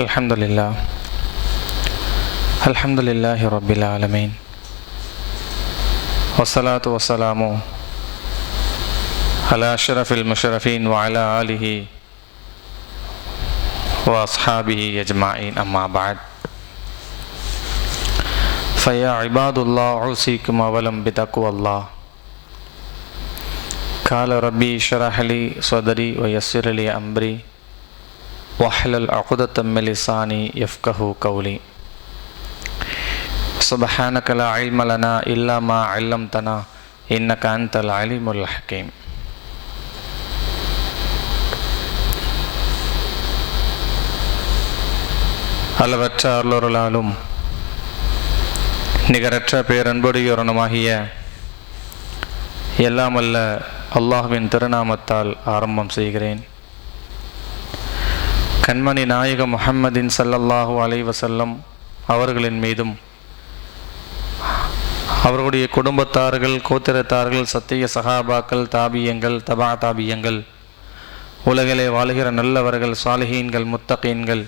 அல்ஹம்துலில்லாஹி ரப்பில் ஆலமீன் வஸ்ஸலாத்து வஸ்ஸலாமு அலா அஷ்ரஃபில் முஷ்ரஃபீன் வ அலா ஆலிஹி வ அஸ்ஹாபிஹி அஜ்மாயின் அம்மா பஅத் ஃபயா இபாதுல்லாஹ் உஸீக்கும் அவலம் பிதக்வல்லாஹ் கால ரப்பி ஷ்ரஹ் லி ஸத்ரி வ யஸ்ஸிர் லி அம்ரி வஹ்லுல் உக்தத்தம் மின் லிசானி யஃப்கஹு கௌலி சுப்ஹானக லா இல்ம லனா இல்லா மா அல்லம்தனா இன்னக அன்தல் அலீமுல் ஹக்கீம். அளவற்ற அருளருளாலும் நிகரற்ற பேரன்புடையோருமாகிய எல்லாம் அல்ல அல்லாஹ்வின் திருநாமத்தால் ஆரம்பம் செய்கிறேன். கண்மணி நாயகம் முஹம்மதின் ஸல்லல்லாஹு அலைஹி வஸல்லம் அவர்களின் மீதும் அவர்களுடைய குடும்பத்தார்கள், கோத்திரத்தார்கள், சத்திய சஹாபாக்கள், தாபியங்கள், தபா தாபியங்கள், உலகிலே வாழுகிற நல்லவர்கள், சாலிஹீன்கள், முத்தகீன்கள்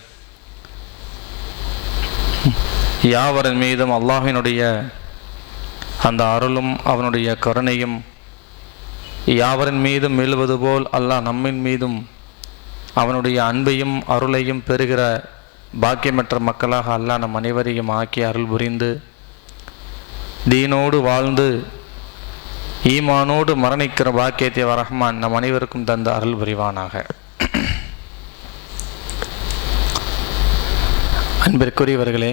யாவரின் மீதும் அல்லாஹ்வினுடைய அந்த அருளும் அவனுடைய கருணையும் யாவரின் மீதும் மீளுவது போல் அல்லாஹ் நம்மின் மீதும் அவனுடைய அன்பையும் அருளையும் பெறுகிற பாக்கியமற்ற மக்களாக அல்லாஹ் நம் அனைவரையும் ஆக்கி அருள் புரிந்து தீனோடு வாழ்ந்து ஈமானோடு மரணிக்கிற பாக்கியத்தை ரஹ்மான் நம் அனைவருக்கும் தந்த அருள் புரிவானாக. அன்பிற்குரியவர்களே,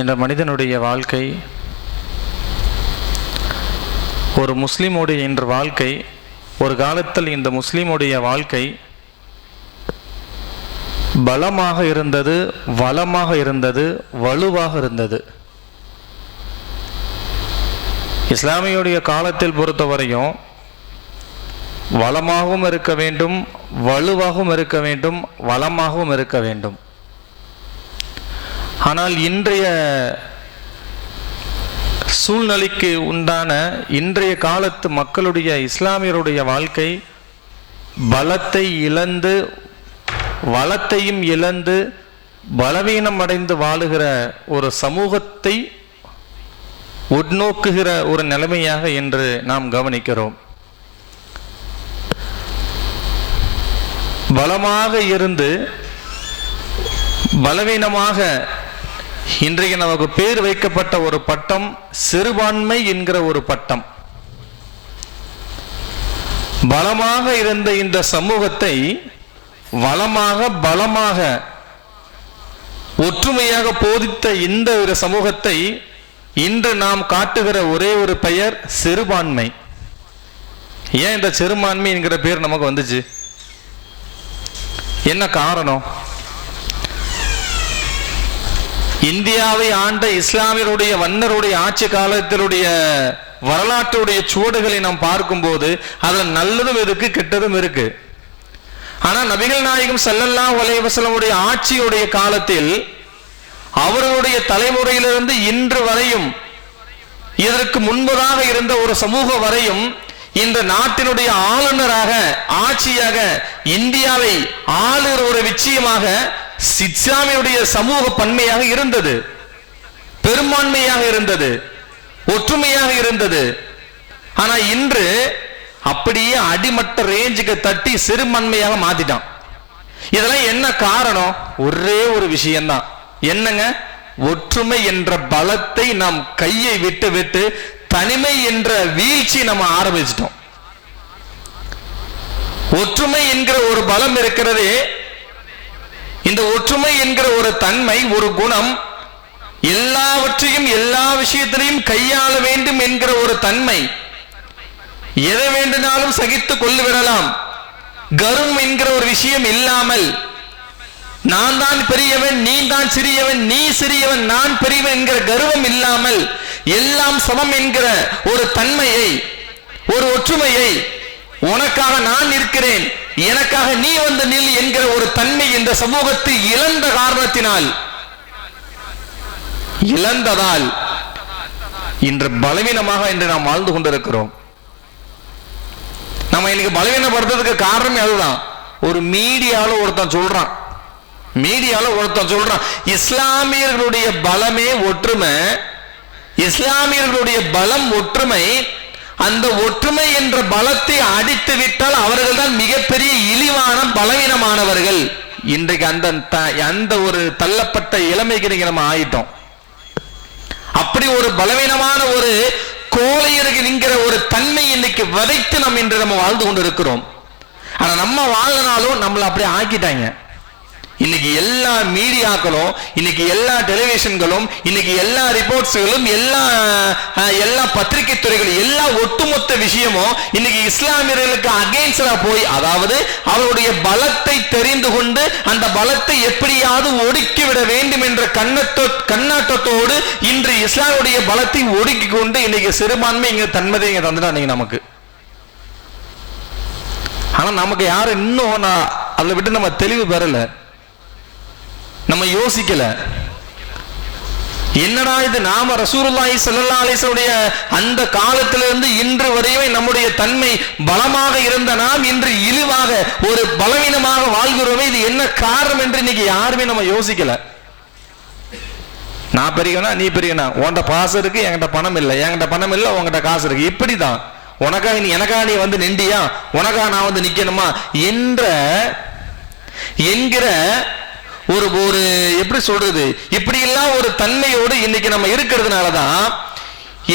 என்ற மனிதனுடைய வாழ்க்கை, ஒரு முஸ்லீமுடைய என்ற வாழ்க்கை, ஒரு காலத்தில் இந்த முஸ்லீமுடைய வாழ்க்கை பலமாக இருந்தது, வளமாக இருந்தது, வலுவாக இருந்தது. இஸ்லாமியுடைய காலத்தில் பொறுத்தவரையும் வளமாகவும் இருக்க வேண்டும், வலுவாகவும் இருக்க வேண்டும், வளமாகவும் இருக்க வேண்டும். ஆனால் இன்றைய சூழ்நிலைக்கு உண்டான இன்றைய காலத்து மக்களுடைய, இஸ்லாமியருடைய வாழ்க்கை பலத்தை இழந்து, வளத்தையும் இழந்து, பலவீனம் அடைந்து வாழுகிற ஒரு சமூகத்தை உட்நோக்குகிற ஒரு நிலைமையாக என்று நாம் கவனிக்கிறோம். பலமாக இருந்து பலவீனமாக, இன்றைக்கு நமக்கு பேர் வைக்கப்பட்ட ஒரு பட்டம் சிறுபான்மை என்கிற ஒரு பட்டம். பலமாக இருந்த இந்த சமூகத்தை வளமாக, பலமாக, ஒற்றுமையாக போதித்த இந்த ஒரு சமூகத்தை இன்று நாம் காட்டுகிற ஒரே ஒரு பெயர் சிறுபான்மை. ஏன் இந்த சிறுபான்மை என்கிற பேர் நமக்கு வந்துச்சு? என்ன காரணம்? இந்தியாவை ஆண்ட இஸ்லாமியருடைய வன்னருடைய ஆட்சி காலத்தினுடைய வரலாற்றுடைய சுவடுகளை நாம் பார்க்கும்போது அதில் நல்லதும் இருக்கு, கெட்டதும் இருக்கு. ஆனால் நபிகள் நாயகம் ஸல்லல்லாஹு அலைஹி வஸல்லம் ஆட்சியுடைய காலத்தில் அவர்களுடைய தலைமுறையிலிருந்து இன்று வரையும், இதற்கு முன்பதாக இருந்த ஒரு சமூக வரையும் இந்த நாட்டினுடைய ஆளுநராக, ஆட்சியாக இந்தியாவை ஆளுகிற ஒரு நிச்சயமாக இஸ்லாமியுடைய சமூக பன்மையாக இருந்தது, பெரும்பான்மையாக இருந்தது, ஒற்றுமையாக இருந்தது. ஆனா இன்று அப்படியே அடிமட்ட ரேஞ்சுக்கு தட்டி சிறுபான்மையாக மாத்திட்டான். இதெல்லாம் என்ன காரணம்? ஒரே ஒரு விஷயம்தான். என்னங்க? ஒற்றுமை என்ற பலத்தை நாம் கையை விட்டு விட்டு தனிமை என்ற வீழ்ச்சி நம்ம ஆரம்பிச்சிட்டோம். ஒற்றுமை என்கிற ஒரு பலம் இருக்கிறதே, இந்த ஒற்றுமை என்கிற ஒரு தன்மை, ஒரு குணம், எல்லாவற்றையும் எல்லா விஷயத்திலையும் கையாள வேண்டும் என்கிற ஒரு தன்மை, எதை வேண்டுமானாலும் சகித்து கொண்டு விடலாம், கர்வம் என்கிற ஒரு விஷயம் இல்லாமல், நான் தான் பெரியவன், நீ தான் சிறியவன், நீ சிறியவன், நான் பெரியவன் என்கிற கர்வம் இல்லாமல் எல்லாம் சமம் என்கிற ஒரு தன்மையை, ஒரு ஒற்றுமையை, உனக்காக நான் இருக்கிறேன், எனக்காக நீ வந்து நில் என்கிற ஒரு தன்மை இந்த சமூகத்தை இழந்த காரணத்தினால், இழந்ததால் இன்று பலவீனமாக இன்று நாம் வாழ்ந்து கொண்டிருக்கிறோம். நம்ம இன்னைக்கு பலவீனப்படுறதுக்கு காரணம் அதுதான். ஒரு மீடியால ஒருத்தன் சொல்றான் இஸ்லாமியர்களுடைய பலமே ஒற்றுமை, இஸ்லாமியர்களுடைய பலம் ஒற்றுமை. அந்த ஒற்றுமை என்ற பலத்தை அடித்து விட்டால் அவர்கள் தான் மிகப்பெரிய இழிவான பலவீனமானவர்கள். இன்றைக்கு அந்த ஒரு தள்ளப்பட்ட இளமைக்கு நம்ம ஆயிட்டோம். அப்படி ஒரு பலவீனமான ஒரு கோழையர்கள் என்கிற ஒரு தன்மை இன்னைக்கு விதைத்து நம்ம வாழ்ந்து கொண்டு இருக்கிறோம். ஆனா நம்ம வாழ்னாலும் நம்மளை அப்படி ஆக்கிட்டாங்க. இன்னைக்கு எல்லா மீடியாக்களும், இன்னைக்கு எல்லா டெலிவிஷன்களும், இன்னைக்கு எல்லா ரிப்போர்ட்ஸ்களும், எல்லா பத்திரிகை துறைகளும், எல்லா ஒட்டுமொத்த விஷயமும் இன்னைக்கு இஸ்லாமியர்களுக்கு அகைன்ஸ்டா போய், அதாவது அவருடைய பலத்தை தெரிந்து கொண்டு அந்த பலத்தை எப்படியாவது ஒடுக்கிவிட வேண்டும் என்ற கண்ணாட்டத்தோடு இன்று இஸ்லாமுடைய பலத்தை ஒடுக்கி கொண்டு இன்னைக்கு சிறுபான்மை இங்க தன்மதை இங்க தந்துட்டாங்க நமக்கு. ஆனா நமக்கு யாரும் இன்னும் அதை விட்டு நம்ம தெளிவு பெறல, நம்ம யோசிக்கல. என்னடா இது, நாம ரசூலுல்லாஹி ஸல்லல்லாஹு அலைஹி வஸல்லம் அந்த காலத்திலிருந்து இன்று வரையும் நம்முடைய தன்மை பலமாக இருந்த நாம் இன்று இழிவாக ஒரு பலவீனமாக வாழ்கிறோமே, இது என்ன காரணம் என்று இன்னைக்கு யாருமே நம்ம யோசிக்கல. நான் பெரியவனா நீ பெரியவனா, உன்கிட்ட பாசம் இருக்கு என்கிட்ட பணம் இல்லை, என்கிட்ட பணம் இல்லை உன்கிட்ட காசு இருக்கு, இப்படிதான் எனக்காக நீ வந்து நின்றியா, உனக்காக நான் வந்து நிக்கணுமா என்கிற ஒரு எப்படி சொல்றது, இப்படி எல்லாம் ஒரு தன்மையோடு இன்னைக்கு நம்ம இருக்கிறதுனாலதான்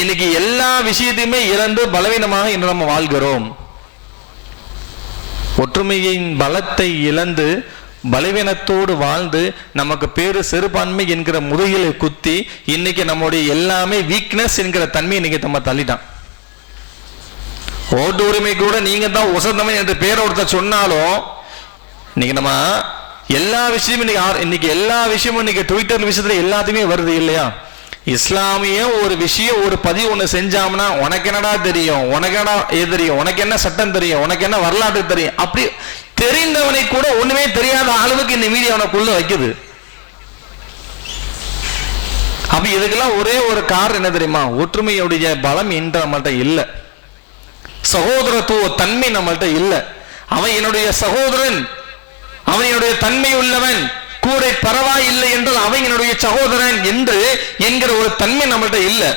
இன்னைக்கு எல்லா விஷயத்தையுமே இழந்து பலவீனமாக இன்று நம்ம வாழ்கிறோம். ஒற்றுமையின் பலத்தை இழந்து பலவீனத்தோடு வாழ்ந்து நமக்கு பேரு சிறுபான்மை என்கிற முதுகிலை குத்தி இன்னைக்கு நம்முடைய எல்லாமே வீக்னஸ் என்கிற தன்மை இன்னைக்கு நம்ம தள்ளிட்டான். ஓட்டு உரிமை கூட நீங்க தான் உசந்தவன் என்ற பேரை ஒருத்தர் சொன்னாலும் இன்னைக்கு நம்ம எல்லா விஷயமும் இன்னைக்கு எல்லா விஷயமும் இன்னைக்கு ட்விட்டர் விஷயத்துல எல்லாத்தையுமே வருது இல்லையா. இஸ்லாமிய ஒரு விஷயம் ஒரு பதிவு ஒண்ணு செஞ்சாம்னா உனக்கு என்னடா தெரியும், உனக்கு என்ன தெரியும், உனக்கு என்ன சட்டம் தெரியும், உனக்கு என்ன வரலாற்று தெரியும், அப்படி தெரிந்தவனை கூட ஒண்ணுமே தெரியாத அளவுக்கு இந்த மீடியா அவனுக்குள்ள வைக்குது. அப்ப இதுக்கெல்லாம் ஒரே ஒரு காரணம் என்ன தெரியுமா, ஒற்றுமையுடைய பலம் என்ற நம்மள்ட்ட இல்லை, சகோதரத்துவ தன்மை நம்மள்ட்ட இல்லை. அவன் என்னுடைய சகோதரன், அவன் என்னுடைய தன்மை உள்ளவன், கூட பரவாயில்லை என்றால் அவன் என்னுடைய சகோதரன் என்கிற ஒரு தன்மை நம்மள்ட்ட இல்லை.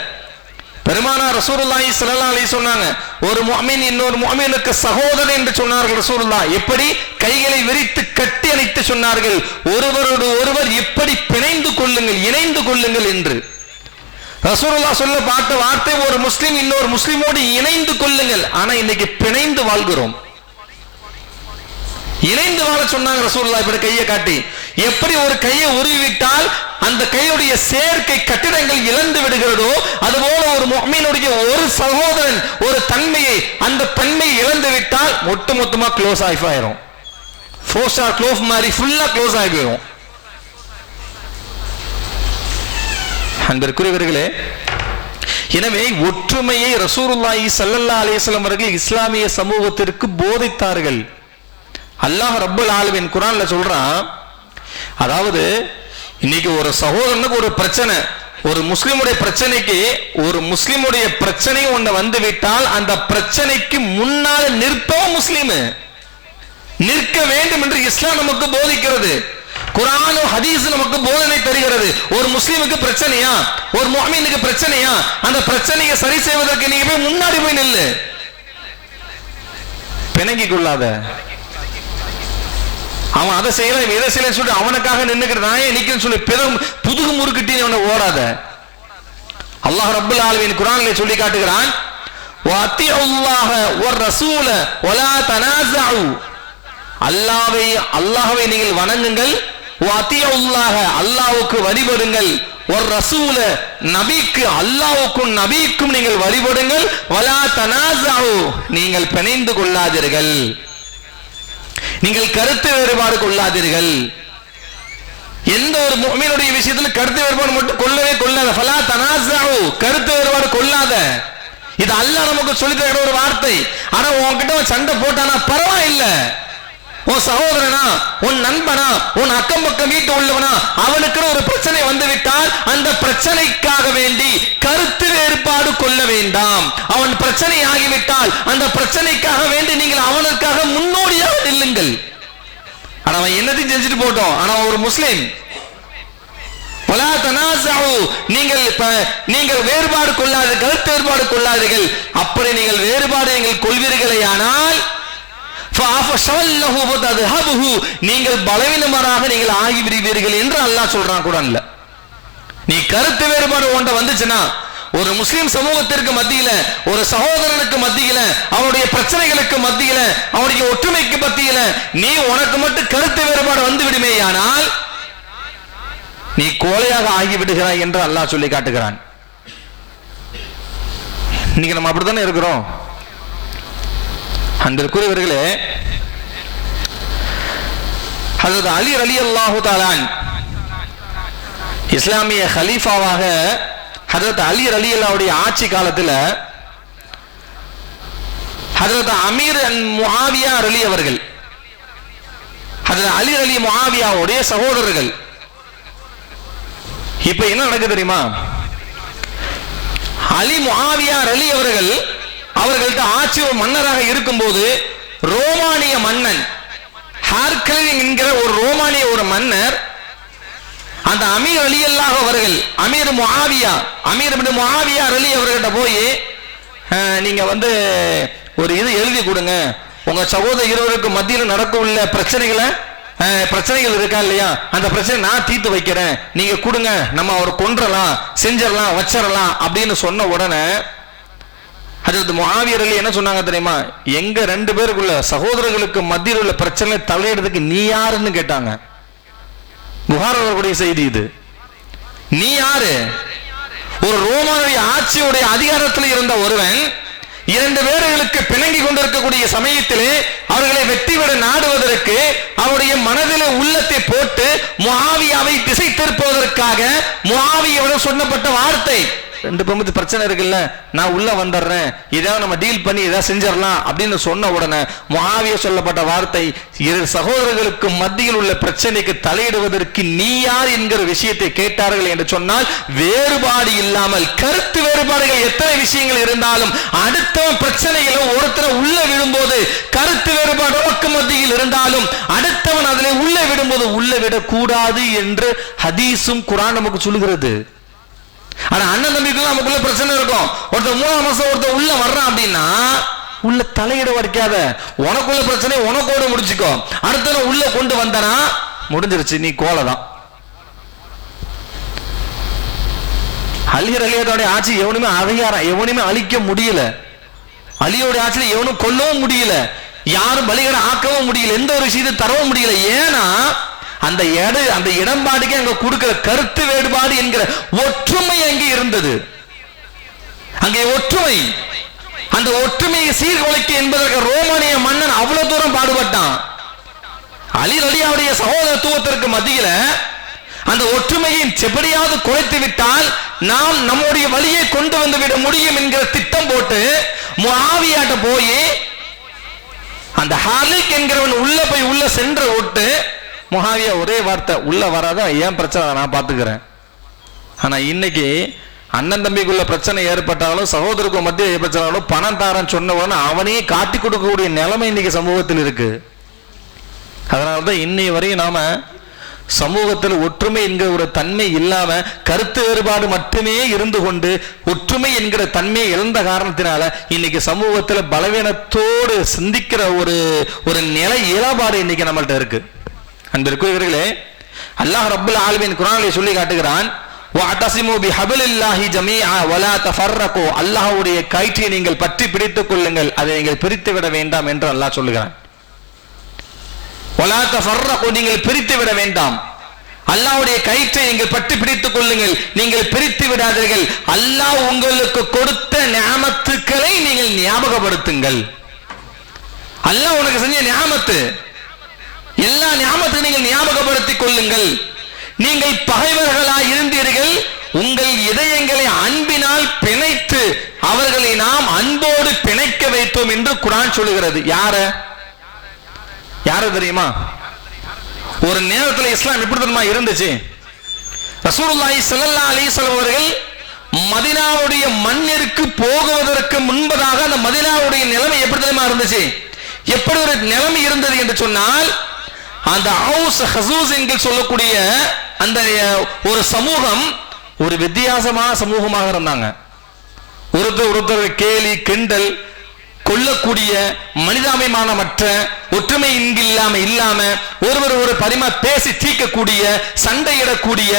பெருமானார் ரசூலுல்லாஹி ஸல்லல்லாஹு அலைஹி சொன்னாங்க, ஒரு முஃமின் இன்னொரு முஃமினுக்கு சகோதரன் என்று சொன்னார்கள் ரசூலுல்லாஹ். எப்படி? கைகளை விரித்து கட்டி அணைத்து சொன்னார்கள், ஒருவரோடு ஒருவர் எப்படி பிணைந்து கொள்ளுங்கள், இணைந்து கொள்ளுங்கள் என்று. ரசூலுல்லாஹ் சொல்ல பார்த்த வார்த்தை, ஒரு முஸ்லிம் இன்னொரு முஸ்லிமோடு இணைந்து கொள்ளுங்கள். ஆனா இன்னைக்கு பிணைந்து வாழ்கிறோம். இணைந்து வாழ சொன்னாங்க ரசூலுல்லாஹ். இப்படி கையை காட்டி, எப்படி ஒரு கையை உருவிவிட்டால் அந்த கையுடைய சேர்க்கை கட்டிடங்கள் இழந்து விடுகிறதோ அதுபோல ஒரு முஃமினுடைய ஒரு சகோதரன் ஒரு தன்மையை, அந்த தன்மையை இழந்து விட்டால் மொத்தமா க்ளோஸ் ஆயிரும். 4 ஸ்டார் க்ளோஸ் மாதிரி ஃபுல்லா க்ளோஸ் ஆகிடும். அன்பிற்குரியவர்களே, எனவே ஒற்றுமையை ரசூலுல்லாஹி ஸல்லல்லாஹு அலைஹி வஸல்லம் அவர்கள் இஸ்லாமிய சமூகத்திற்கு போதித்தார்கள். அல்லாஹ் ரப்பல் ஆலமீன் குர்ஆன்ல சொல்றான், அதாவது இன்னைக்கு ஒரு சகோதரனுக்கு ஒரு பிரச்சனை, ஒரு முஸ்லிமுடைய பிரச்சனைக்கு ஒரு முஸ்லிமுடைய பிரச்சனை ஒண்ணு வந்து விட்டால் அந்த பிரச்சனைக்கு முன்னால் நிற்போம் முஸ்லிம், நிற்க வேண்டும் என்று இஸ்லாம் நமக்கு போதிக்கிறது. குர்ஆனும் ஹதீஸ் நமக்கு போதனை தருகிறது. ஒரு முஸ்லிமுக்கு பிரச்சனையா, ஒரு முஃமினுக்கு பிரச்சனையா, அந்த பிரச்சனையை சரி செய்வதற்கு நீங்க போய் முன்னாடி போய் நில்லு, பிணங்கிக் கொள்ளாத. அவன் அதை செய்யலாம் இதை செய்யலாம் சொல்லி அவனுக்காக நின்னுக்கிட்டு நான் ஏன் நிக்கிறேன்னு சொல்லி புதுகு முறுக்கிட்டு அவனை ஓடாத. அல்லாஹ் ரப்பல் ஆலமீன் குர்ஆனிலே சொல்லி காட்டுகிறான், வஅத்தியுல்லாஹ வர்ரசூல வலா தனாஸஉ, அல்லாஹ்வை நீங்கள் வணங்குங்கள், வஅத்தியுல்லாஹ அல்லாஹ்வுக்கு வழிபடுங்கள், வர்ரசூல நபிக்கு அல்லாஹ்வுக்கும் நபிக்கும் நீங்கள் வழிபடுங்கள், வலா தனாஸஉ நீங்கள் பிணைந்து கொள்ளாதீர்கள், நீங்கள் கருத்து வேறுபாடு கொள்ளாதீர்கள். எந்த ஒரு முஃமினுடைய விஷயத்தில் கருத்து வேறுபாடு மட்டும் கொள்ளவே கொள்ளாத. ஃபலா தனாஸஉ, கருத்து வேறுபாடு கொள்ளாத. இது அல்லாஹ் நமக்கு சொல்லி தர ஒரு வார்த்தை. ஆனா உன்கிட்ட சண்டை போட்டானா பரவாயில்லை, உன் சகோதரனா, உன் நண்பனா, உன் அக்கம் பக்கம் வீட்டு உள்ளவனா, அவனுக்கு ஒரு பிரச்சனை வந்து விட்டால் அந்த பிரச்சனைக்காக வேண்டி கருத்து வேறுபாடு கொள்ள வேண்டாம். அவன் பிரச்சனை ஆகிவிட்டால் அந்த பிரச்சனைக்காக வேண்டி நீங்கள் அவனுக்காக முன்னோடியாக நில்லுங்கள். ஆனா அவன் என்னத்தையும் செஞ்சுட்டு போட்டோம், ஆனா ஒரு முஸ்லிம். நீங்கள் வேறுபாடு கொள்ளாது, கருத்து வேறுபாடு கொள்ளாதீர்கள். அப்படி நீங்கள் வேறுபாடு நீங்கள் கொள்வீர்களே ஆனால் நீங்கள் பலவீனமாக நீங்கள் ஆகிவிடுவீர்கள் என்று அல்லாஹ் சொல்றான் குர்ஆன்ல. நீ கருத்து வேறுபாடு ஒன்றை வந்துச்சுன்னா, ஒரு முஸ்லிம் சமூகத்திற்கு மத்தியில, ஒரு சகோதரனுக்கு மத்தியில, அவனுடைய பிரச்சனைகளுக்கு மத்தியில, அவனுடைய ஒற்றுமைக்கு மத்தியில நீ உனக்கு மட்டும் கருத்து வேறுபாடு வந்து விடுமேயானால் நீ கோழையாக ஆகிவிடுகிறாய் என்று அல்லாஹ் சொல்லி காட்டுகிறான். இன்னைக்கு நம்ம அப்படித்தானே இருக்கிறோம். அன்பிற்குரியவர்களே, ஹஜ்ரத் அலி ரலியல்லாஹு தஆலா இஸ்லாமிய கலீஃபாவாக ஹஜ்ரத் அலி ரலியல்லாஹுடைய ஆட்சி காலத்தில் ஹஜ்ரத் அமீர் முஆவியா ரலி அவர்கள், ஹஜ்ரத் அலி ரலி முஆவியாவுடைய சகோதரர்கள். இப்ப என்ன நடக்குது தெரியுமா? அலி முஆவியா ரலி அவர்கள் அவர்கள்ட்ட ஆட்சி மன்னராக இருக்கும்போது ரோமானிய மன்னன் ஹார்கல் என்கிற ஒரு ரோமானிய ஒரு மன்னர் அந்த அமீர் ரலியல்லாஹு அவர்கள், அமீர் முஆவியா ரலி அவர்கிட்ட போய் நீங்க ஒரு இது எழுதி கொடுங்க, உங்க சகோதர இருவருக்கு மத்தியில் நடக்கவுள்ள பிரச்சனைகள் இருக்கா இல்லையா, அந்த பிரச்சனை நான் தீர்த்து வைக்கிறேன், நீங்க கொடுங்க, நம்ம அவர் கொன்றலாம், செஞ்சிடலாம், வச்சிடலாம் அப்படின்னு சொன்ன உடனே ஹஜ்ரத் முஆவியா ரலி என்ன சொன்னாங்க தெரியுமா? எங்க ரெண்டு பேருக்குள்ள சகோதரர்களுக்கு மத்தியில் உள்ள பிரச்சனை தலையிடுறதுக்கு நீ யாருன்னு கேட்டாங்க. புகார் வரக்கூடிய செய்தி இது. நீ யாரு? ஒரு ரோமானிய ஆட்சியுடைய அதிகாரத்தில் இருந்த ஒருவன் இரண்டு பேர்களுக்கு பிணங்கி கொண்டிருக்கக்கூடிய சமயத்திலே அவர்களை வெட்டிவிட நாடுவதற்கு அவருடைய மனதிலே உள்ளத்தை போட்டு முஆவியாவை திசை திருப்புவதற்காக முஆவியாவிடம் சொல்லப்பட்ட வார்த்தை, ரெண்டு பேருக்கு பிரச்சனை இருக்குல்ல, நான் உள்ள வந்துடுறேன், ஏதாவது நம்ம டீல் பண்ணி ஏதாவது செஞ்சிடலாம் அப்படின்னு சொன்ன உடனே முஆவியா சொல்லப்பட்ட வார்த்தை, இரு சகோதரர்களுக்கு மத்தியில் உள்ள பிரச்சனைக்கு தலையிடுவதற்கு நீ யார் என்கிற விஷயத்தை கேட்டார்கள் என்று சொன்னால், வேறுபாடு இல்லாமல் கருத்து வேறுபாடுகள் எத்தனை விஷயங்கள் இருந்தாலும் அடுத்த பிரச்சனைகளும் ஒருத்தர் உள்ள விடும்போது கருத்து வேறுபாடு நமக்கு மத்தியில் இருந்தாலும் அடுத்தவன் அதில் உள்ள விடும்போது உள்ள விடக்கூடாது என்று ஹதீஸும் குர்ஆன் நமக்கு சொல்லுகிறது. ஆனா அண்ணன் தம்பிக்குள்ள நமக்குள்ள பிரச்சனை இருக்கும். ஒருத்தர் 3 மாசம் ஒருத்தர் உள்ள வர்றான் அப்படின்னா உள்ள தலையிட வைக்காத, உனக்குள்ள பிரச்சனை உனக்கோட முடிச்சுக்கோ. அடுத்த உள்ள கொண்டு வந்தனா முடிஞ்சிருச்சு, நீ கோலதான். அலி ரலியல்லாஹு ஆட்சி எவனுமே அழிக்க முடியல. அலியோட ஆட்சியில் எவனும் கொல்லவும் முடியல, யாரும் பலிகட ஆக்கவும் முடியல, எந்த ஒரு விஷயத்தை தரவும் முடியல. ஏன்னா அந்த இடம்பாடுக்கு அங்க கொடுக்கிற கருத்து வேறுபாடு என்கிற ஒற்றுமை அங்கே இருந்தது. அங்கே ஒற்றுமை, அந்த ஒற்றுமையை சீர்குலைக்க என்பதற்கு ரோமானிய மன்னன் அவ்வளவு தூரம் பாடுபட்டான். அலி ரலியல்லாஹுடைய சகோதரத்துவத்திற்கு மத்தியில அந்த ஒற்றுமையை செப்படியாவது குறைத்து விட்டால் நாம் நம்முடைய வழியை கொண்டு வந்து விட முடியும் என்கிற திட்டம் போட்டு முஆவியாட்ட போய் அந்த ஹாலிக் என்கிறவன் உள்ள சென்று விட்டு முஆவியா ஒரே வார்த்தை, உள்ள வராத, ஏன் பிரச்சனை நான் பாத்துக்கிறேன். ஆனா இன்னைக்கு அண்ணன் தம்பிக்குள்ள பிரச்சனை ஏற்பட்டாலும் சகோதரருக்கு மத்திய ஏற்பட்டாலும் பணம் தாரன்னு சொன்ன உடனே அவனையே காட்டி கொடுக்கக்கூடிய நிலைமை இன்னைக்கு சமூகத்தில் இருக்கு. அதனாலதான் இன்னை வரையும் நாம சமூகத்தில் ஒற்றுமை என்கிற ஒரு தன்மை இல்லாம கருத்து வேறுபாடு மட்டுமே இருந்து கொண்டு ஒற்றுமை என்கிற தன்மையை இழந்த காரணத்தினால இன்னைக்கு சமூகத்தில் பலவீனத்தோடு சிந்திக்கிற ஒரு நிலை இயல்பாடு இன்னைக்கு நம்மள்ட்ட இருக்கு. அன்பிற்குரியவர்களே, அல்லாஹ் ரப்பல் ஆலமீன் குர்ஆனிலே சொல்லி காட்டுகிறான், வஅதஸிமு பிஹப்லில்லாஹி ஜமீஆ வலா தஃபர்ரகு, அல்லாஹ்வுடைய கயிற்றை நீங்கள் பற்றி பிடித்துக் கொள்ளுங்கள், அதை நீங்கள் பிரித்து விட வேண்டாம் என்று அல்லாஹ் சொல்லுகிறான். வலா தஃபர்ரகு, நீங்கள் பிரித்து விட வேண்டாம், அல்லாஹ்வுடைய கயிற்றை நீங்கள் பற்றி பிடித்துக் கொள்ளுங்கள், நீங்கள் பிரித்து விடாதீர்கள். அல்லாஹ் உங்களுக்கு கொடுத்த நியாமத்துக்களை நீங்கள் ஞாபகப்படுத்துங்கள். அல்லாஹ் உனக்கு செஞ்ச நியாமத்து, எல்லா நியாமத்தையும் நீங்கள் ஞாபகப்படுத்திக் கொள்ளுங்கள். நீங்கள் பகைவர்களாய் இருந்தீர்கள், உங்கள் இதயங்களை அன்பினால் பிணைத்து அவர்களை நாம் அன்போடு பிணைக்க வைத்தோம் என்று குர்ஆன் சொல்லுகிறது. யாரு தெரியுமா? ஒரு நேரத்தில் இஸ்லாம் எப்படி தெரியுமா இருந்துச்சு? ரசூலுல்லாஹி ஸல்லல்லாஹு அலைஹி வஸல்லம் அவர்கள் மதீனாவுடைய மண்ணிற்கு போகுவதற்கு முன்பதாக அந்த மதீனாவுடைய நிலைமை எப்படி தெரியுமா இருந்துச்சு? எப்படி ஒரு நிலைமை இருந்தது என்று சொன்னால், அந்த ஹவுஸ் ஹசூஸ் என்று சொல்லக்கூடிய அந்த ஒரு சமூகம் ஒரு வித்தியாசமான சமூகமாக இருந்தாங்க. ஒருத்தர் கேலி கிண்டல் கொள்ளக்கூடிய, மனிதாபிமானமற்ற, ஒற்றுமை இல்லாம ஒருவர் ஒரு பரிமா பேசி தீர்க்கக்கூடிய, சண்டையிடக்கூடிய,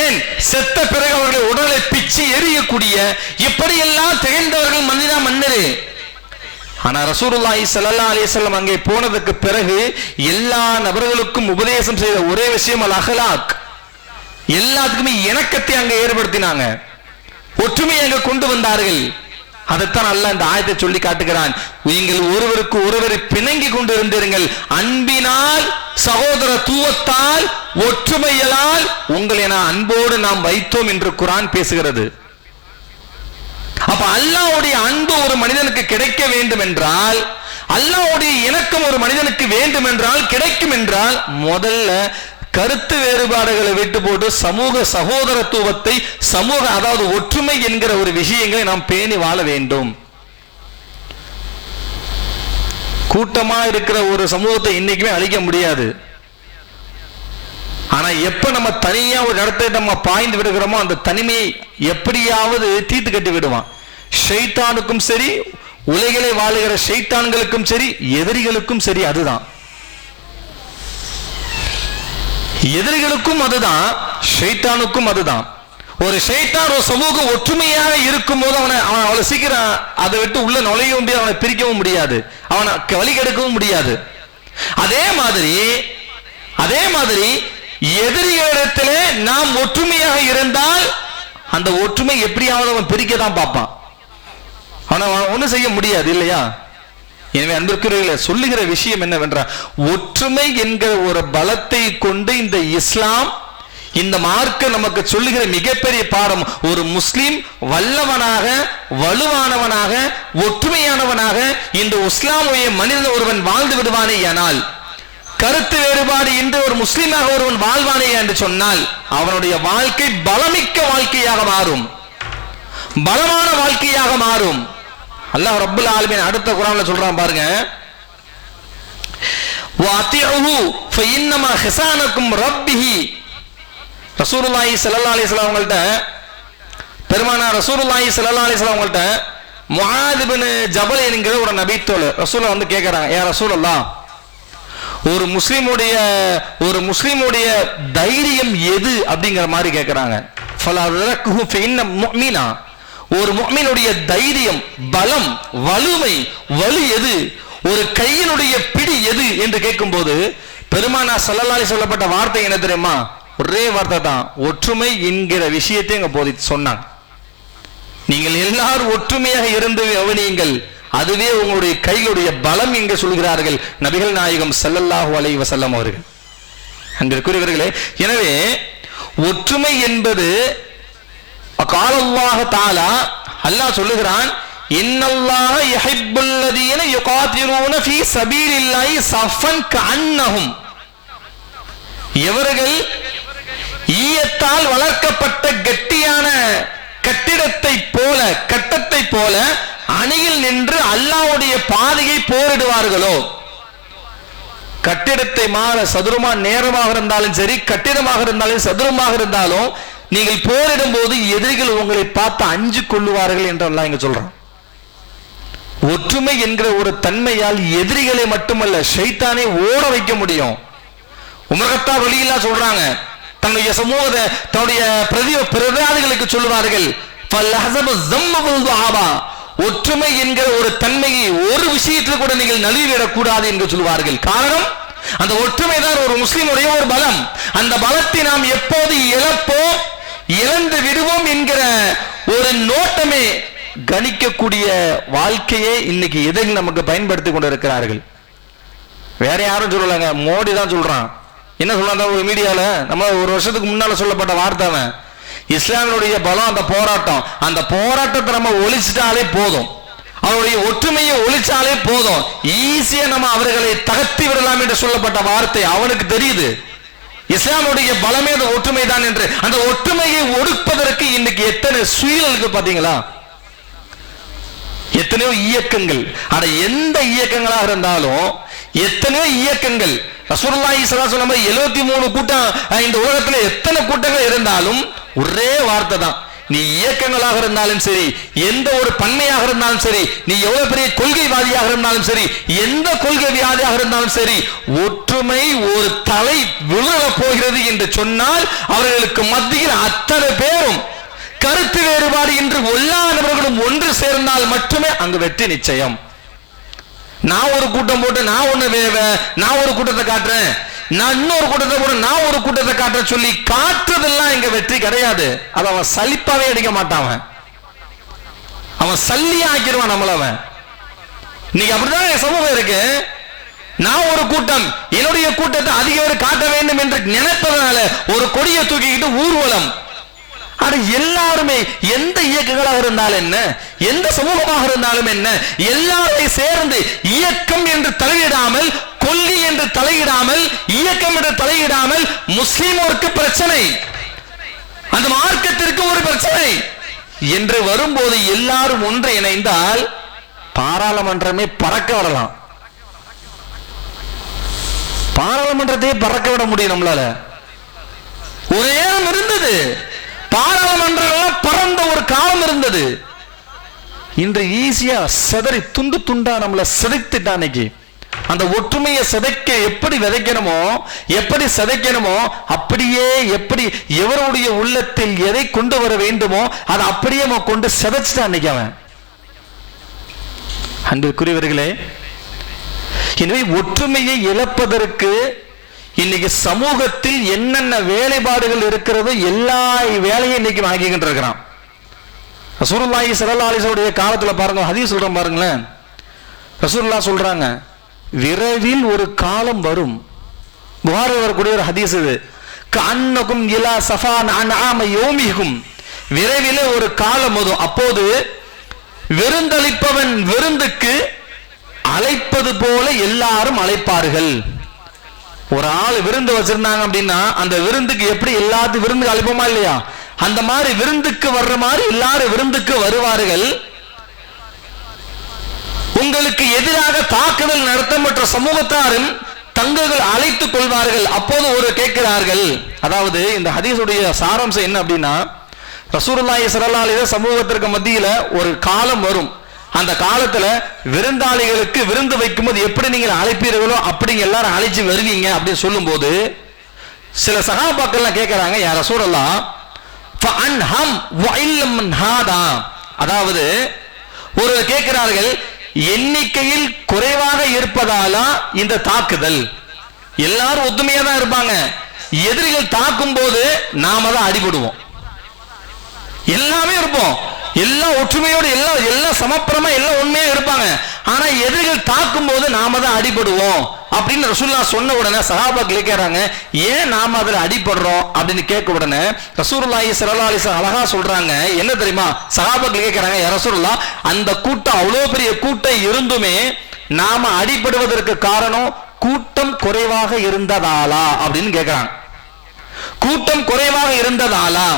ஏன் செத்த பிறகு அவர்கள் உடலை பிச்சு எரியக்கூடிய, இப்படியெல்லாம் திகழ்ந்தவர்கள் மன்னரே. ஆனா ரசூலுல்லாஹி ஸல்லல்லாஹு அலைஹி வஸல்லம் அங்கே போனதுக்கு பிறகு எல்லா நபர்களுக்கும் உபதேசம் செய்த ஒரே விஷயம் அல் அஹ்லாக். எல்லாத்துக்குமே இணக்கத்தை அங்க ஏற்படுத்தினாங்க, ஒற்றுமையை அங்க கொண்டு வந்தார்கள். அதைத்தான் அல்லாஹ் இந்த ஆயத்தை சொல்லி காட்டுகிறான். நீங்கள் ஒருவருக்கு ஒருவரை பிணங்கி கொண்டு இருந்தீர்கள், அன்பினால் சகோதரத்துவத்தால் ஒற்றுமையால் உங்களை நான் அன்போடு நாம் வைத்தோம் என்று குர்ஆன் பேசுகிறது. அப்ப அல்லாஹ்வுடைய அன்பு ஒரு மனிதனுக்கு கிடைக்க வேண்டும் என்றால், அல்லாஹ்வுடைய இணக்கம் ஒரு மனிதனுக்கு வேண்டும் என்றால், கிடைக்கும் என்றால், முதல்ல கருத்து வேறுபாடுகளை விட்டு போட்டு சமூக சகோதரத்துவத்தை, சமூக அதாவது ஒற்றுமை என்கிற ஒரு விஷயங்களை நாம் பேணி வாழ வேண்டும். கூட்டமா இருக்கிற ஒரு சமூகத்தை இன்னைக்குமே அழிக்க முடியாது. ஆனா எப்ப நம்ம தனியா ஒரு இடத்தை நம்ம பாய்ந்து விடுகிறோமோ அந்த தனிமையை எப்படியாவது தீர்த்து கட்டி விடுவான். ஷைத்தானுக்கும் சரி, உலகிலே வாழுகிற ஷைத்தான்களுக்கும் சரி, எதிரிகளுக்கும் சரி, அதுதான். எதிரிகளுக்கும் அதுதான், ஷைத்தானுக்கும் அதுதான். ஒரு ஷைத்தான் ஒரு சமூகம் ஒற்றுமையாக இருக்கும் போது அவனை அவ்வளவு சீக்கிரம் அதை விட்டு உள்ள நுழையவும் முடியாது, அவனை பிரிக்கவும் முடியாது, அவனை வழி கெடுக்கவும் முடியாது. அதே மாதிரி எதிரிகளிடத்திலே நாம் ஒற்றுமையாக இருந்தால் அந்த ஒற்றுமை எப்படியாவது அவன் பிரிக்க தான் பார்ப்பான், அவனை ஒன்றும் செய்ய முடியாது இல்லையா? எனவே அன்பிற்குரியவர்களே, சொல்லுகிற விஷயம் என்னவென்றால், ஒற்றுமை என்கிற ஒரு பலத்தை கொண்டு இந்த இஸ்லாம், இந்த மார்க்கம் நமக்கு சொல்லுகிற மிகப்பெரிய பாடம். ஒரு முஸ்லிம் வல்லவனாக, வலுவானவனாக, ஒற்றுமையானவனாக இந்த இஸ்லாமுடைய மனிதன் ஒருவன் வாழ்ந்து விடுவானே ஆனால், கருத்து வேறுபாடு இன்று ஒரு முஸ்லிமாக ஒருவன் வாழ்வானே என்று சொன்னால் அவனுடைய வாழ்க்கை பலமிக்க வாழ்க்கையாக மாறும், பலமான வாழ்க்கையாக மாறும். அல்லாஹ் ரப்பல் ஆலமீன் அடுத்த குர்ஆன்ல சொல்றான் பாருங்க, வஅதிஉஹு ஃபஇன்னமா ஹிசானக்கும் ரப்பிஹி. ரசூலுல்லாஹி ஸல்லல்லாஹு அலைஹி வஸல்லம் அவங்கள்ட்ட, பெருமானார் ரசூலுல்லாஹி ஸல்லல்லாஹு அலைஹி வஸல்லம் அவங்கள்ட்ட முஆத் இப்னு ஜபல் என்கிற ஒரு நபி தோழர் ரசூலுல்லாஹ் வந்து கேக்குறாங்க, யா ரசூலல்லாஹ், ஒரு முஸ்லிமுடைய தைரியம் எது அப்படிங்கிற மாதிரி கேட்கிறாங்க. ஒரு முஃமினுடைய தைரியம், பலம், வலிமை, வலு எது, ஒரு கையினுடைய பிடி எது என்று கேட்கும்போது பெருமானார் ஸல்லல்லாஹு அலைஹி சொல்லப்பட்ட வார்த்தை என்ன தெரியுமா? ஒரே வார்த்தை தான், ஒற்றுமை என்கிற விஷயத்தை இங்க போதி சொன்னாங்க. நீங்கள் எல்லாரும் ஒற்றுமையாக இருந்து கவனியுங்கள், அதுவே உங்களுடைய கைகளுடைய பலம் என்று சொல்கிறார்கள் நபிகள் நாயகம் ஸல்லல்லாஹு அலைஹி வஸல்லம் அவர்கள். அன்பிற்குரியவர்களே, எனவே ஒற்றுமை என்பது காலல்லாஹு தஆலா, அல்லாஹ் சொல்லுகிறான், இன்னல்லாஹ யுஹிப்புல் லதீன யுகாத்திலூன ஃபீ ஸபீலில்லாஹி ஸஃபன் கஅன்னஹும். இவர்கள் ஈயத்தால் வளர்க்கப்பட்ட கெட்டியான கட்டத்தை போல அணியில் நின்று அல்லாஹ்வுடைய பாதையை போரிடுவார்களோ. கட்டிடத்தை மாற சதுரமா நேரமாக இருந்தாலும் சரி, கட்டிடமாக இருந்தாலும் சதுரமாக இருந்தாலும் நீங்கள் போரிடும் போது எதிரிகள் உங்களை பார்த்து அஞ்சு கொள்ளுவார்கள் என்று அல்லாஹ் இங்க சொல்றான். ஒற்றுமை என்கிற ஒரு தன்மையால் எதிரிகளை மட்டுமல்ல ஷைத்தானை ஓட வைக்க முடியும். உமர் கத்தாப் ரலியல்லாஹு சொல்றாங்க, தன்னுடைய சமூகத்தை தன்னுடைய பிரதிநிதிகளுக்கு சொல்லுவார்கள், ஒற்றுமை என்கிற ஒரு தன்மையை ஒரு விஷயத்தில் கூட நீங்கள் நழுவிவிடக் கூடாது என்று சொல்வார்கள். காரணம், அந்த ஒற்றுமை தான் ஒரு முஸ்லிமுடைய ஒரு பலம். அந்த பலத்தை நாம் எப்போது இழந்து விடுவோம் என்கிற ஒரு நோட்டமே கணிக்கக்கூடிய வாழ்க்கையே இன்னைக்கு எதிரிகள் நமக்கு பயன்படுத்தி கொண்டிருக்கிறார்கள். வேற யாரும் சொல்லலங்க, மோடி தான் சொல்றான். என்ன சொல்றாங்க ஒரு மீடியால, நம்ம ஒரு வருஷத்துக்கு முன்னால சொல்லப்பட்ட வார்த்தை, இஸ்லாமினுடைய பலம் அந்த போராட்டத்தை நம்ம ஒழிச்சிட்டாலே போதும், அவருடைய ஒற்றுமையை ஒழிச்சாலே போதும், ஈஸியா நம்ம அவர்களை தகர்த்தி விடலாம் என்று சொல்லப்பட்ட வார்த்தை. அவனுக்கு தெரியுது இஸ்லாமுடைய பலமே அந்த ஒற்றுமை தான் என்று. அந்த ஒற்றுமையை ஒடுப்பதற்கு இன்னைக்கு எத்தனை சுயலுக்கு பாத்தீங்களா, எத்தனையோ இயக்கங்கள். ஆனா எந்த இயக்கங்களாக இருந்தாலும் எத்தனையோ இயக்கங்கள் ரசூலுல்லாஹி ஸல்லல்லாஹு அலைஹி வஸல்லம் 73 கூட்டம் இந்த உலகத்துல எத்தனை கூட்டங்கள் இருந்தாலும் ஒரே வார்த்தை தான். நீ இயக்கங்களாக இருந்தாலும் சரி, எந்த ஒரு பன்மையாக இருந்தாலும் சரி, நீ எவ்வளவு பெரிய கொள்கைவாதியாக இருந்தாலும் சரி, எந்த கொள்கைவாதியாக இருந்தாலும் சரி, ஒற்றுமை ஒரு தலை விழ போகிறது என்று சொன்னால் அவர்களுக்கு மத்தியில் அத்தனை பேரும் கருத்து வேறுபாடு என்று எல்லா நபர்களும் ஒன்று சேர்ந்தால் மட்டுமே அங்கு வெற்றி நிச்சயம். நான் ஒரு கூட்டம் போட்டு நான் ஒரு கூட்டத்தை காட்டுறேன், நான் இன்னொரு கூட்டத்தை போட்டு நான் ஒரு கூட்டத்தை காட்டுறேன் சொல்லி காட்டுறதெல்லாம் இங்க வெற்றி கிடையாது. அது அவன் சலிப்பாவே அடிக்க மாட்டான், அவன் சல்லியா ஆக்கிடுவான் நம்மள. அவன் இன்னைக்கு அப்படிதான் சமூகம் இருக்கு. நான் ஒரு கூட்டம் என்னுடைய கூட்டத்தை அதிக பேர் காட்ட வேண்டும் என்று நினைப்பதனால ஒரு கொடியை தூக்கிக்கிட்டு ஊர்வலம். எல்லாருமே எந்த இயக்கங்களாக இருந்தாலும் என்ன, எந்த சமூகமாக இருந்தாலும் என்ன, எல்லாரையும் சேர்ந்து இயக்கம் என்று தலையிடாமல், கொள்கை என்று தலையிடாமல், இயக்கம் என்று தலையிடாமல், முஸ்லிமோருக்கு பிரச்சனை, அந்த மார்க்கத்திற்கு ஒரு பிரச்சனை என்று வரும்போது எல்லாரும் ஒன்று இணைந்தால் பாராளுமன்றமே பறக்க விடலாம். பாராளுமன்றத்தையே பறக்க விட முடியும் நம்மளால. ஒரு நேரம் இருந்தது, பாராளுமன்றம் பறந்த ஒரு காலம் இருந்தது. இன்று ஈஸியா சிதறி துண்டு துண்டா நம்மளை சிதைத்துட்டான். அந்த ஒற்றுமையை சிதைக்க எப்படி விதைக்கணுமோ, எப்படி சிதைக்கணுமோ அப்படியே, எப்படி எவருடைய உள்ளத்தில் எதை கொண்டு வர வேண்டுமோ அதை அப்படியே கொண்டு சிதைச்சுட்டான் அவன். அன்புக்குரியவர்களே, எனவே ஒற்றுமையை இழப்பதற்கு இன்னைக்கு சமூகத்தில் என்னென்ன வேலைப்பாடுகள் இருக்கிறதோ எல்லா வேலையும் இன்னைக்கு வாங்கிக்கிட்டு இருக்கிறான். ரசூலுல்லாஹி ஸல்லல்லாஹு அலைஹி வஸல்லம் காலத்துல பாருங்க, ஹதீஸ் சொல்றேன் பாருங்களேன். ரசூலுல்லாஹ் சொல்றாங்க, விரைவில் ஒரு காலம் வரும். புகாரில் வரக்கூடிய ஒரு ஹதீஸ் இது. கஅன்னகும் இலா ஸஃபான் அன்ஆம யௌமிஹும், விரைவில் ஒரு காலம் வரும், அப்போது விருந்தளிப்பவன் விருந்துக்கு அழைப்பது போல எல்லாரும் அழைப்பார்கள். ஒரு ஆள் விருந்து வச்சிருந்தாங்க அப்படின்னா அந்த விருந்துக்கு எப்படி எல்லாத்தையும் விருந்து அழைப்போமா இல்லையா, அந்த மாதிரி விருந்துக்கு வர்ற மாதிரி எல்லாரும் விருந்துக்கு வருவார்கள். உங்களுக்கு எதிராக தாக்குதல் நடத்த மற்ற சமூகத்தாரும் தங்கள் அழைத்துக் கொள்வார்கள். அப்போது ஒரு கேட்கிறார்கள், அதாவது இந்த ஹதீஸுடைய சாராம்சம் என்ன அப்படின்னா, ரசூலுல்லாஹி ஸல்லல்லாஹு அலைஹி வஸல்லம் சமூகத்திற்கு மத்தியில ஒரு காலம் வரும், அந்த காலத்துல விருந்தாளிகளுக்கு விருந்து வைக்கும்போது எப்படி நீங்க அழைப்பீர்களோ அப்படி எல்லாரும் அழைச்சு வருவீங்க அப்படின்னு சொல்லும் போது சில சஹாபாக்கள் கேட்கிறாங்க, யா ரசூலல்லாஹ் ஃபஅன்ஹம் வஇல்லம் ஹாதா, அதாவது ஒரு கேட்கிறார்கள், எண்ணிக்கையில் குறைவாக இருப்பதாலா இந்த தாக்குதல்? எல்லாரும் ஒத்துமையா தான் இருப்பாங்க, எதிரிகள் தாக்கும் போது நாம தான் அடிபடுவோம். எல்லாமே இருப்போம், எல்லாம் ஒற்றுமையோடு, எல்லாம் சமப்பிரமா, எல்லாம் உண்மையா இருப்பாங்க, ஆனா எதிரிகள் தாக்கும் போது நாம தான் அடிபடுவோம் அப்படின்னு ரசூலுல்லாஹ் சொன்ன உடனே சஹாபாக்கள் கேட்கறாங்க, ஏன் நாம அதுல அடிபடுறோம் அப்படின்னு கேட்க உடனே ரசூலுல்லாஹி ஸல்லல்லாஹு அலைஹி வஸல்லம் அழகா சொல்றாங்க, என்ன தெரியுமா? சஹாபாக்கள் கேட்கறாங்க, யா ரசூலுல்லாஹ், அந்த கூட்டம் அவ்வளவு பெரிய கூட்டம் இருந்துமே நாம அடிபடுவதற்கு காரணம் கூட்டம் குறைவாக இருந்ததாலா அப்படின்னு கேட்கிறாங்க. கூட்டம் குறைவாக இருந்ததாலா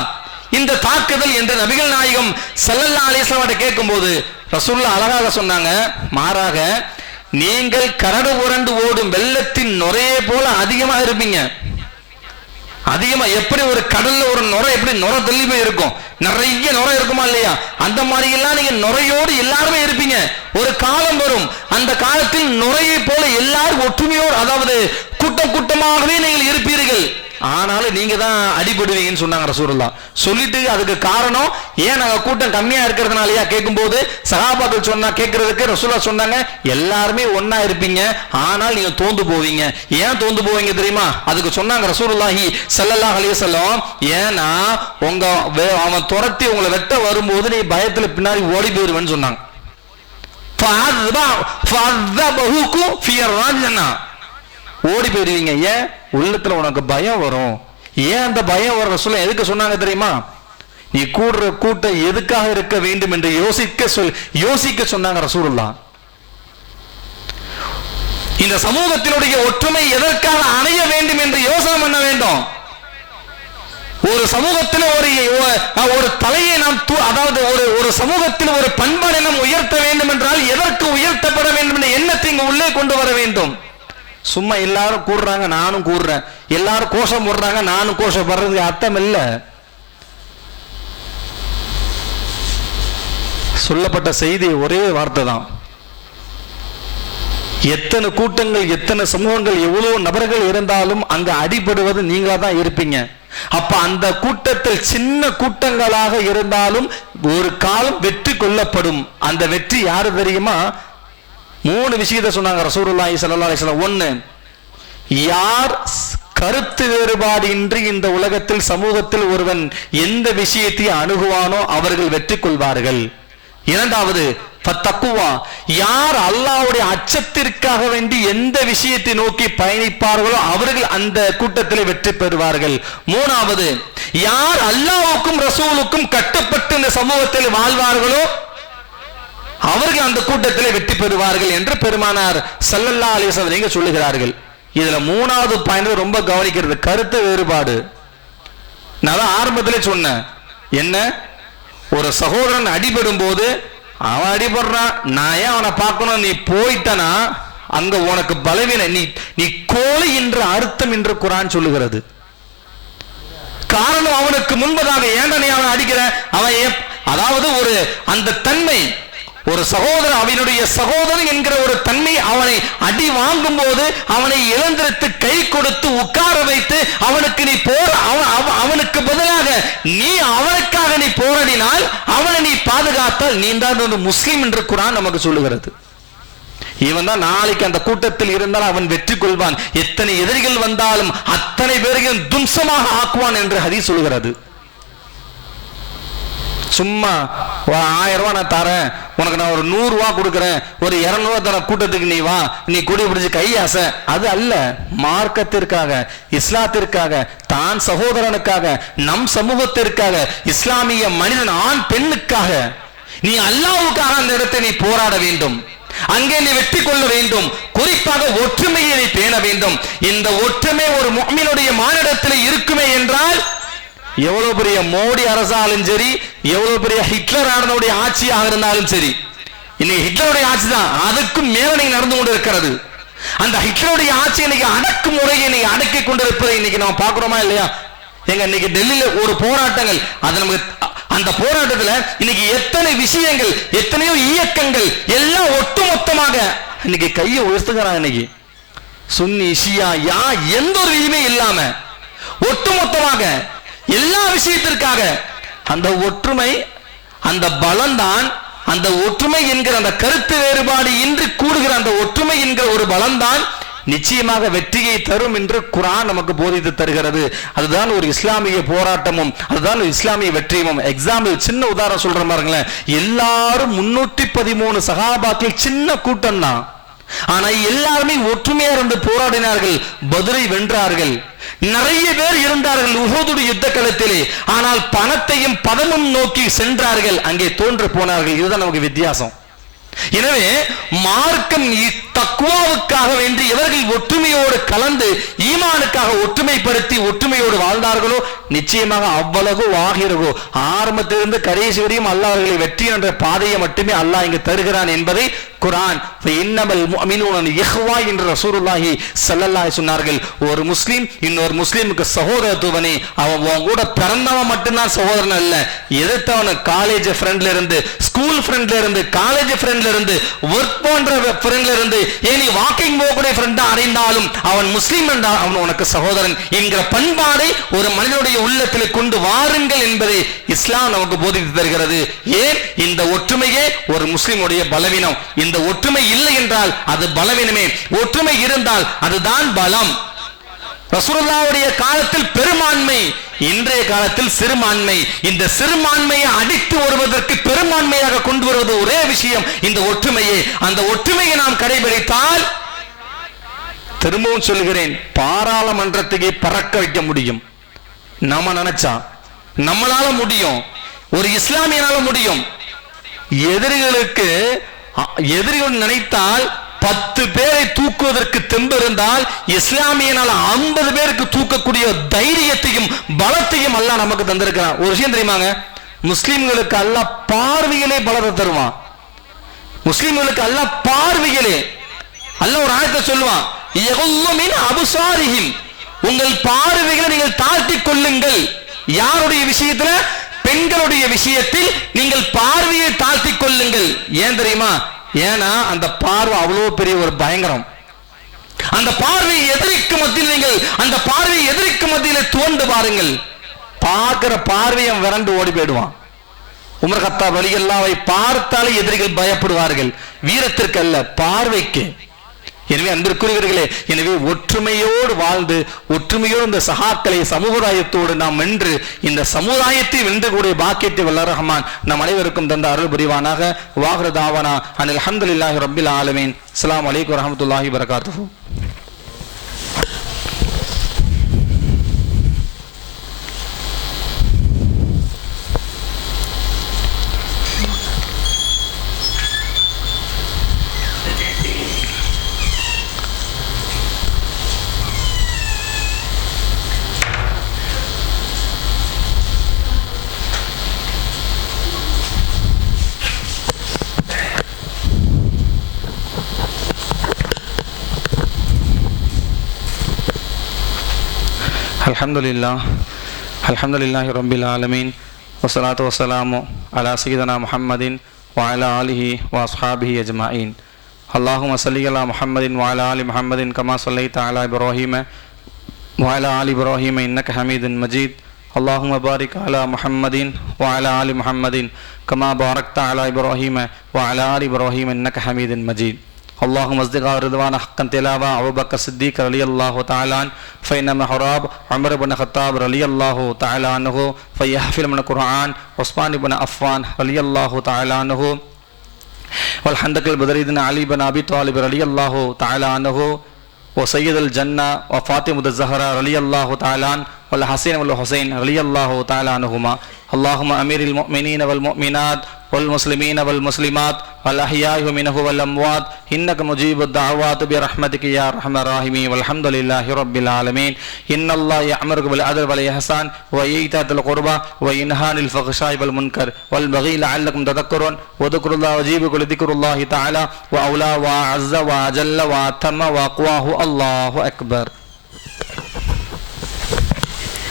இந்த தாக்குதல் என்று நபிகள் நாயகம் ஸல்லல்லாஹு அலைஹி வஸல்லம் கேட்கும்போது ரசூலுல்லாஹ் அழகாக சொன்னாங்க, மாறாக நீங்கள் கரடு உரண்டு ஓடும் வெள்ளத்தின் நுரையை போல அதிகமா இருப்பீங்க. அதிகமா எப்படி ஒரு கடல்ல ஒரு நுரை எப்படி நுரை தள்ளி போய் இருக்கும், நிறைய நுரை இருக்குமா இல்லையா, அந்த மாதிரி எல்லாம் நீங்க நுரையோடு எல்லாருமே இருப்பீங்க. ஒரு காலம் வரும், அந்த காலத்தில் நுரையை போல எல்லாரும் ஒற்றுமையோடு, அதாவது கூட்டம் கூட்டமாகவே நீங்கள் இருப்பீர்கள், ஆனாலும் நீங்க தான் அடிபடுவீங்கன்னு சொன்னாங்க ரசூலுல்லாஹ். சொல்லிட்டு அதுக்கு காரணம் ஏன் நாங்க கூட்டம் கம்மியா இருக்கிறதுனாலயா கேட்கும்போது சஹாபாக்கள் சொன்னா கேட்கறதுக்கு ரசூலுல்லாஹ் சொன்னாங்க, எல்லாருமே ஒன்னா இருப்பீங்க, ஆனால் நீங்க தோந்து போவீங்க. ஏன் தோந்து போவீங்க தெரியுமா? அதுக்கு சொன்னாங்க ரசூலுல்லாஹி ஸல்லல்லாஹு அலைஹி வஸல்லம், ஏன்னா அவன் துரத்தி உங்களை வெட்ட வரும்போது நீ பயத்துல பின்னாடி ஓடி போயிருவேன்னு சொன்னாங்க. ஓடி போயிருவீங்க, ஏன்? உள்ளத்துல உனக்கு பயம் வரும். ஏன் அந்த பயம் வர சொல்ல எதுக்கு சொன்னாங்க தெரியுமா? நீ கூடுற கூட்டம் எதுக்காக இருக்க வேண்டும் என்று யோசிக்க சொன்னாங்க ரசூலுல்லாஹ். இந்த சமூகத்தினுடைய ஒற்றுமை எதற்காக அணைய வேண்டும் என்று யோசனை பண்ண வேண்டும். ஒரு சமூகத்தில் ஒரு தலையை நாம், அதாவது ஒரு சமூகத்தில் ஒரு பண்பாடை நாம் உயர்த்த வேண்டும் என்றால் எதற்கு உயர்த்தப்பட வேண்டும் என்ற எண்ணத்தை இங்கு உள்ளே கொண்டு வர வேண்டும். சும்மா எல்லாரும் கூடுறாங்க நானும் கூடுறேன், எல்லாரும் கோஷம் போடுறாங்க நானும் கோஷப்படுறதுக்கு அர்த்தம் இல்லை. சொல்லப்பட்ட செய்தி ஒரே வார்த்தை தான். எத்தனை கூட்டங்கள், எத்தனை சமூகங்கள், எவ்வளவு நபர்கள் இருந்தாலும் அங்க அடிபடுவது நீங்களா தான் இருப்பீங்க. அப்ப அந்த கூட்டத்தில் சின்ன கூட்டங்களாக இருந்தாலும் ஒரு காலம் வெற்றி கொள்ளப்படும். அந்த வெற்றி யாரு தெரியுமா? 3 விஷயத்தை சொன்னாங்க ரசூலுல்லாஹி ஸல்லல்லாஹு அலைஹி வஸல்லம். 1, யார் கருத்து வேறுபாடு இன்றி இந்த உலகத்தில் சமூகத்தில் ஒருவன் எந்த விஷயத்தை அணுகுவானோ அவர்கள் வெற்றி கொள்வார்கள். 2வது, தக்குவா, யார் அல்லாஹ்வுடைய அச்சத்திற்காக வேண்டி எந்த விஷயத்தை நோக்கி பயணிப்பார்களோ அவர்கள் அந்த கூட்டத்தில் வெற்றி பெறுவார்கள். 3வது, யார் அல்லாஹ்வுக்கும் ரசூலுக்கும் கட்டுப்பட்டு இந்த சமூகத்தில் வாழ்வார்களோ அவர்கள் அந்த கூட்டத்தில் வெற்றி பெறுவார்கள் என்று பெருமானார் ஸல்லல்லாஹு அலைஹி வஸல்லம் சொல்லுகிறார்கள். இதுல 3வது பாயிண்ட் ரொம்ப கவனிக்கிறது, கருத்து வேறுபாடு. நான் ஆரம்பத்திலே சொன்னேன், என்ன ஒரு சகோதரன் அடிபடும் போது அவன் அடிபடுறான், நான் ஏன் அவனை பார்க்கணும், நீ போயிட்டனா அங்க உனக்கு பலவீன, நீ கோழை என்ற அர்த்தம் என்று குர்ஆன் சொல்லுகிறது. காரணம் அவனுக்கு முன்பதாக ஏன்டா நீ அவனை அடிக்கிற, அவன் அதாவது ஒரு அந்த தன்மை, ஒரு சகோதரன் அவனுடைய சகோதரன் என்கிற ஒரு தன்மை அவனை அடி வாங்கும் போது அவனை இழந்திருத்து கை கொடுத்து உட்கார வைத்து அவனுக்கு நீ அவனுக்கு பதிலாக நீ அவனுக்காக நீ போராடினால் அவனை நீ பாதுகாத்தால் நீ தான் ஒரு முஸ்லிம் என்று குர்ஆன் நமக்கு சொல்லுகிறது. இவன் தான் நாளைக்கு அந்த கூட்டத்தில் இருந்தால் அவன் வெற்றி கொள்வான், எத்தனை எதிரிகள் வந்தாலும் அத்தனை பேரையும் தும்சமாக ஆக்குவான் என்று ஹதீஸ் சொல்லுகிறது. சும்மா 1000 ரூபாய் நான் தரேன், உனக்கு நான் ஒரு 100 ரூபாய் கொடுக்குறேன், ஒரு 200 ரூபாய் தர கூட்டத்துக்கு நீ வா, நீ கொடி பிடிச்சு கையாசை, அது அல்ல. மார்க்கத்திற்காக, இஸ்லாத்திற்காக, தான் சகோதரனுக்காக, நம் சமூகத்திற்காக, இஸ்லாமிய மனிதன் ஆண் பெண்ணுக்காக நீ அல்லாஹ்வுக்காக அந்த இடத்தை நீ போராட வேண்டும், அங்கே நீ வெற்றி கொள்ள வேண்டும். குறிப்பாக ஒற்றுமையை நீ பேண வேண்டும். இந்த ஒற்றுமை ஒரு முஃமினுடைய மானிடத்தில் இருக்குமே என்றால் எவ்வளவு பெரிய மோடி அரசாலும் சரி, எவ்வளவு பெரிய ஹிட்லர் ஆனதுடைய ஆட்சியாக இருந்தாலும் சரி, இன்னைக்கு ஹிட்லருடைய ஆட்சி தான் அதுக்கும் மேல நீங்க நடந்து கொண்டு இருக்கிறது. அந்த ஹிட்லருடைய ஆட்சி இன்னைக்கு அடக்குமுறையை இன்னைக்கு அடக்கி கொண்டிருப்பதை இன்னைக்கு நம்ம பார்க்கிறோமா இல்லையா? எங்க இன்னைக்கு டெல்லியில ஒரு போராட்டங்கள், அது நமக்கு அந்த போராட்டத்துல இன்னைக்கு எத்தனை விஷயங்கள், எத்தனையோ இயக்கங்கள் எல்லாம் ஒட்டுமொத்தமாக இன்னைக்கு கையை உயர்த்துக்கிறாங்க. இன்னைக்கு சுன்னி ஷியா யா எந்த ஒரு விதியுமே இல்லாம ஒட்டுமொத்தமாக எல்லா விஷயத்திற்காக அந்த ஒற்றுமை, அந்த பலம்தான், அந்த ஒற்றுமை என்கிற அந்த கருத்து வேறுபாடு இன்றி கூடுகிற அந்த ஒற்றுமை என்கிற ஒரு பலம்தான் நிச்சயமாக வெற்றியை தரும் என்று குர்ஆன் நமக்கு போதித்து தருகிறது. அதுதான் ஒரு இஸ்லாமிய போராட்டமும், அதுதான் ஒரு இஸ்லாமிய வெற்றியும். எக்ஸாம்பிள், சின்ன உதாரணம் சொல்றேன் பாருங்களேன். எல்லாரும் 313 சஹாபாக்கள் சின்ன கூட்டம் தான், ஆனா எல்லாருமே ஒற்றுமையா இருந்து போராடினார்கள், பத்ரை வென்றார்கள். நிறைய பேர் இருந்தார்கள் உஹதுடைய யுத்த களத்திலே, ஆனால் பணத்தையும் பதமும் நோக்கி சென்றார்கள், அங்கே தோன்று போனார்கள். இதுதான் நமக்கு வித்தியாசம். எனவே மார்க்கம் தக்வாவுக்காக வேண்டி எவர்கள் ஒற்றுமையோடு கலந்து ஈமானுக்காக ஒற்றுமைப்படுத்தி ஒற்றுமையோடு வாழ்ந்தார்களோ நிச்சயமாக அவ்வளவு ஆகிறகோ ஆரம்பத்திலிருந்து கடைசி வரையும் அல்லாஹ் அவர்களை வெற்றி என்ற பாதையை மட்டுமே அல்லாஹ் இங்கு தருகிறான் என்பதை குர்ஆன் இன்னமல் முஃமினூன இஹ்வா என்று ரசூலுல்லாஹி ஸல்லல்லாஹு அலைஹி சொன்னார்கள். ஒரு முஸ்லிம் இன்னொரு முஸ்லிமுக்கு சகோதரத்துவனே, அவன் கூட பிறந்தவன் மட்டும்தான் சகோதரன் அல்ல, எதிர்த்தவன் காலேஜ் ஃப்ரெண்ட்ல இருந்து, ஸ்கூல் ஃப்ரெண்ட்ல இருந்து, காலேஜ் ஃப்ரெண்ட்ல இருந்து, ஒர்க் போன்ற ஃப்ரெண்ட்ல இருந்து, ஏன் நீ வாக்கிங் போகக்கூடிய ஃப்ரெண்டா அறிந்தாலும் அவன் முஸ்லிம் என்றால் அவன் உனக்கு சகோதரன் என்கிற பண்பாடை ஒரு மனிதனுடைய உள்ளத்தில் கொண்டு வாருங்கள் என்பதை இஸ்லாம் நமக்கு போதித்து தருகிறது. ஏன்? இந்த ஒற்றுமையே ஒரு முஸ்லிமுடைய பலவீனம். இந்த ஒற்றுமை இல்லை என்றால் அது பலவீனமே, ஒற்றுமை இருந்தால் அதுதான் பலம். ரசூலுல்லாஹ்வுடைய காலத்தில் பெரும்பான்மை, இன்றைய காலத்தில் சிறுபான்மை. இந்த சிறுபான்மையை அடித்து வருவதற்கு பெரும்பான்மையாக கொண்டு வருவது ஒரே விஷயம், இந்த ஒற்றுமையை. அந்த ஒற்றுமையை நாம் கடைபிடித்தால், திரும்பவும் சொல்கிறேன், பாராளுமன்றத்துக்கு பறக்க வைக்க முடியும். நாம நினைச்சா நம்மளால முடியும், ஒரு இஸ்லாமியனால முடியும். எதிரிகள் நினைத்தால் 10 பேரை தூக்குவதற்கு தெம்பு இருந்தால் இஸ்லாமியனால 50 பேருக்கு தூக்கக்கூடிய தைரியத்தையும் பலத்தையும் அல்லாஹ் நமக்கு தந்திருக்கிறான். ஒரு விஷயம் தெரியுமாங்க, முஸ்லிம்களுக்கு அல்லாஹ் பார்வையிலே பலத்தை தருவான். முஸ்லிம்களுக்கு அல்லாஹ் பார்வையிலே, அல்லாஹ் ஒரு ஆயத்தை சொல்லுவான், யகுல்லு மின் அப்சாரிஹிம், உங்கள் பார்வைகளை நீங்கள் தாழ்த்திக் கொள்ளுங்கள். யாருடைய விஷயத்துல? பெண்களுடைய விஷயத்தில் நீங்கள் பார்வையை தாழ்த்திக் கொள்ளுங்கள். ஏன் தெரியுமா? ஏன்னா அந்த பார்வை அவ்வளவு பெரிய ஒரு பயங்கரம். அந்த பார்வை எதிரிக்கு மத்தியில் நீங்கள் அந்த பார்வை எதிரிக்கு மத்தியில் துவண்டு பாருங்கள். பார்க்கிற பார்வையை விரண்டு ஓடி போயிடுவான். உமர் கத்தாப் ரலியல்லாஹு பார்த்தாலே எதிரிகள் பயப்படுவார்கள். வீரத்திற்கு அல்ல, பார்வைக்கு. எனவே அன்பிற்குரியவர்களே, எனவே ஒற்றுமையோடு வாழ்ந்து ஒற்றுமையோடு இந்த சகாக்களை சமுதாயத்தோடு நாம் வென்று இந்த சமுதாயத்தை வென்று கூடிய பாக்கியத்தை வல்லர் ரஹ்மான் நம் அனைவருக்கும் தந்த அருள் புரிவானாக. வாஹிரு தாவானா அனில் ஹம்துலில்லாஹி ரப்பில் ஆலமீன். அஸ்ஸலாமு அலைக்கும் வரஹ்மத்துல்லாஹி வபரகாத்துஹு. அல்ஹம்துலில்லாஹி ரப்பில் ஆலமீன் வஸ்ஸலாத்து வஸ்ஸலாமு அலா சய்யிதினா முஹம்மதின் வ அலா ஆலிஹி வ அஸ்ஹாபிஹி அஜ்மாயின். அல்லாஹும்ம ஸல்லி அலா முஹம்மதின் வ அலா ஆலி முஹம்மதின் கமா ஸல்லைத அலா இப்ராஹீம வ அலா ஆலி இப்ராஹீம இன்னக ஹமீதுன் மஜீத். அல்லாஹும்ம பாரிக் அலா முஹம்மதின் வ அலா ஆலி முஹம்மதின் கமா பாரக்த அலா இப்ராஹீம வ அலா ஆலி இப்ராஹீம இன்னக ஹமீதுன் மஜீத். اللهم اصدقاء رضوان حقا تلاوة أبو بكر الصديق رضي الله تعالى عنه فإنما حراب عمر بن الخطاب رضي الله تعالى عنه فيحفظ من القرآن عثمان بن عفان رضي الله تعالى عنه والحندق البدريدنا علي بن أبي طالب رضي الله تعالى عنه وسيد الجنة وفاطمة الزهراء رضي الله تعالى عنه والحسين والحسين رضي الله تعالى عنهما. اللهم أمير المؤمنين والمؤمنات والمسلمين والمسلمات والأحياء منه والأموات إنك مجيب الدعوات برحمتك يا أرحم الراحمين والحمد لله رب العالمين. إن الله يأمرك بالعدل والإحسان وإيتاء ذي القربى وينهى عن الفحشاء والمنكر والبغي لعلكم تذكرون وذكروا الله وجيبكم لذكر الله تعالى وأولى وأعز وأجل وأتم وأقواه الله أكبر.